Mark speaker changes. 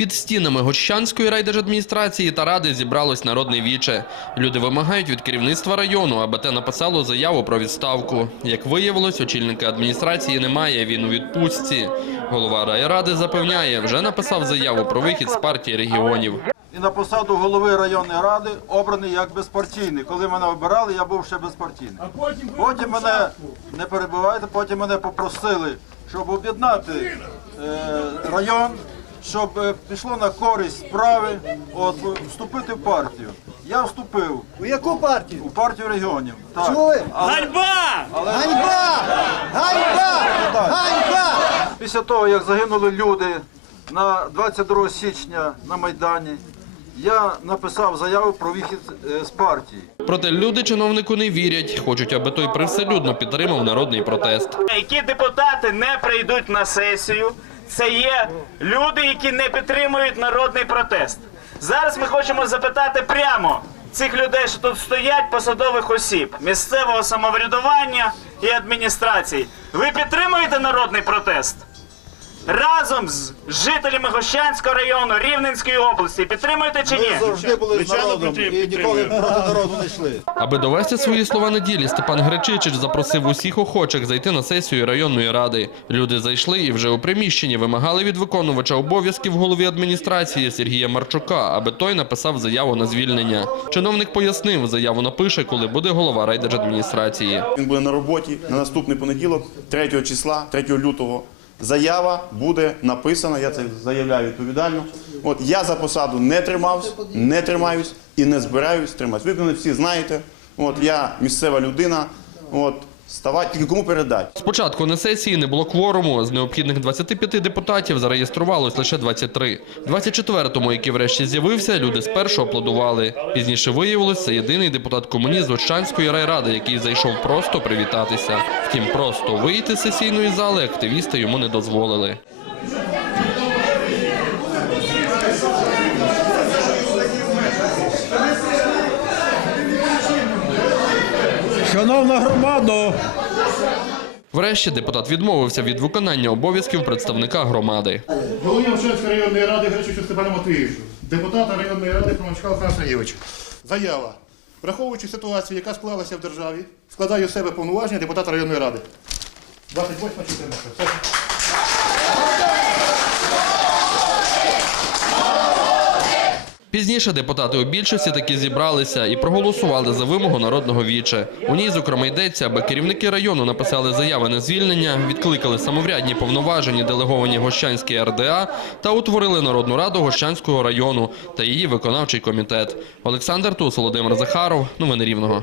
Speaker 1: Під стінами Гощанської райдержадміністрації та ради зібралось народне віче. Люди вимагають від керівництва району, аби те написало заяву про відставку. Як виявилось, очільника адміністрації немає. Він у відпустці. Голова райради запевняє, вже написав заяву про вихід з партії регіонів.
Speaker 2: І на посаду голови районної ради обраний як безпартійний. Коли мене обирали, я був ще безпартійний. Потім мене не перебивайте, потім мене попросили, щоб об'єднати е, район, щоб е, пішло на користь справи, от вступити в партію. Я вступив
Speaker 3: У яку партію?
Speaker 2: у партію регіонів. Так.
Speaker 3: Чули?
Speaker 2: Але,
Speaker 4: Ганьба!
Speaker 2: але
Speaker 3: Ганьба! Ганьба! Ганьба!
Speaker 2: після того, як загинули люди на 22 січня на Майдані, я написав заяву про вихід е, з партії.
Speaker 1: Проте люди чиновнику не вірять, хочуть, аби той привселюдно підтримав народний протест.
Speaker 4: Які депутати не прийдуть на сесію, це є люди, які не підтримують народний протест. Зараз ми хочемо запитати прямо цих людей, що тут стоять, посадових осіб місцевого самоврядування і адміністрації. Ви підтримуєте народний протест? Разом з жителями Гощанського району Рівненської області підтримуєте чи ні?
Speaker 2: завжди були з народом і ніколи проти народу не йшли.
Speaker 1: Аби довести свої слова на ділі, Степан Гречичич запросив усіх охочих зайти на сесію районної ради. Люди зайшли і вже у приміщенні вимагали від виконувача обов'язків голови адміністрації Сергія Марчука, аби той написав заяву на звільнення. Чиновник пояснив, заяву напише, коли буде голова райдержадміністрації.
Speaker 5: Він буде на роботі на наступний понеділок, 3 числа, 3 лютого. Заява буде написана, я це заявляю відповідально. От я за посаду не тримався, не тримаюсь і не збираюсь триматися. Ви мене всі знаєте. От я місцева людина. От ставати, тільки кому передати.
Speaker 1: Спочатку на сесії не було кворуму. З необхідних 25 депутатів зареєструвалось лише 23. 24-му, який врешті з'явився, люди спершу аплодували. Пізніше виявилось, це єдиний депутат-комуніст з Ощанської райради, який зайшов просто привітатися. Втім, просто вийти з сесійної зали активісти йому не дозволили.
Speaker 6: Шановна громада,
Speaker 1: Врешті депутат відмовився від виконання обов'язків представника громади.
Speaker 7: Голові Овчинської районної ради Гречичу Степану Матвійовичу, депутата районної ради Промачка Олександр Сергійович. Заява. Враховуючи ситуацію, яка склалася в державі, складаю в себе повноваження депутата районної ради. 28 14.
Speaker 1: Пізніше депутати у більшості таки зібралися і проголосували за вимогу народного віче. У ній, зокрема, йдеться, аби керівники району написали заяви на звільнення, відкликали самоврядні повноважені делеговані Гощанській РДА та утворили Народну раду Гощанського району та її виконавчий комітет. Олександр Тус, Володимир Захаров. Новини Рівного.